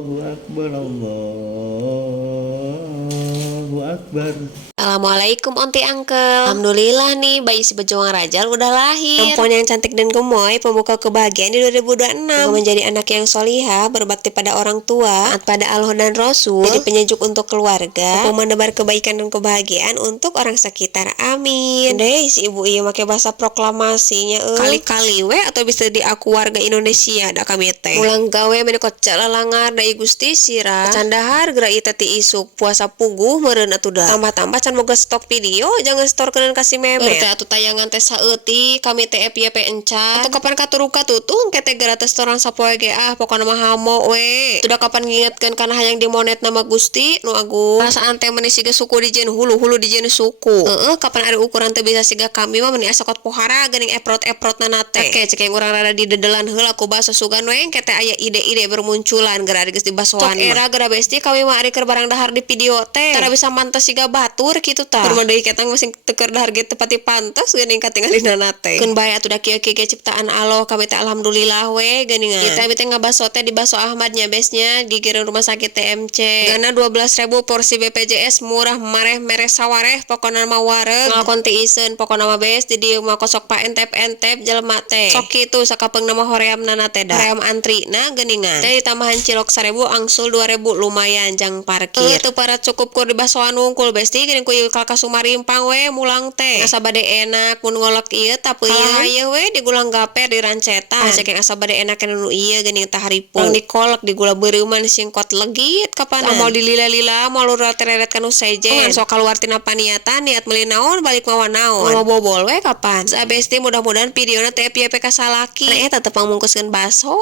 Allahu Akbar, Allahu Akbar. Assalamualaikum onti uncle. Alhamdulillah nih bayi si Bejuang Rajal udah lahir. Perempuan yang cantik dan gemoy, pembuka kebahagiaan di 2026. Menjadi anak yang solihah, berbakti pada orang tua, taat pada Allah dan Rasul, jadi penyejuk untuk keluarga, mampu menebar kebaikan dan kebahagiaan untuk orang sekitar. Amin. Deh si ibu iya make bahasa proklamasinya kali-kali we atau bisa di aku warga Indonesia da kami teh. Ulang gawe menekot lalangar dai Gusti sira. Candahar gerai tati isuk puasa puguh meureun atuh da. Tambah-tambah can moga stok video jangan store keun kasih meme. Teh atuh tayangan teh saeutik kami teh FYP encan. Atuh kapan katuruka tutung kete gratis restoran sapoe ge pokona mah hamo we. Sudah kapan ngingetkeun kana hayang dimonet nama Gusti nu agung. Perasaan teh meuni siga suku dijieun hulu-hulu dijieun suku. Kapan ada ukuran teh bisa siga kami mah meuni asakot pohara geuning eprot-eprotna teh. Oke cek yang urang rada didedelan heula ku baso sugan we kete aya ide-ide bermunculan gara geus dibasoan. Sok era gara besti kami mah ari keur barang dahar di video teh. Tara bisa mantes siga batur kitu tah. Keur deui ketang masing teu dahar ge tepati pantes geuning katingalina teh. Keun bae atuh da kieu-kieu ge ciptaan Allah kami teh alhamdulillah we geuningan. Kita teh ngabaso teh di Baso Ahmadnya besnya gigireun rumah sakit TMC. Gana 12.000 porsi BPJS murah mareh mere sawareh pokona mah wareg. Ngalakon teh iseun pokona mah bes di dieu mah kosok paentep-entep jelema teh. Sok kitu sakapeung nama horeamna teh da. Hoream antrina geuningan. Teh ditambahan cilok 1.000 angsul 2.000 lumayan jang parkir. Teu para cukup kur di basoan unggul besti geuning ku ieu kalka Sumarimpang we mulang teh. Asa bade enak mun ngolok ieu tapeuyeung. Ieu we di Gulang Gaper di Rancetan. Cek asa bade enak nu ieu geuning tah haripung. Urang dikolek di gula beureuman singkot legit kapanan. Moal dilila-lila moal urang tereret kanu sejen. Ngan sok kaluar tina paniatan niat meuli naon balik mawa naon. Mau bobol we kapan. Sabesti mudah-mudahan videona teh FYP ka salaki. Eta teu pangmungkuskeun baso.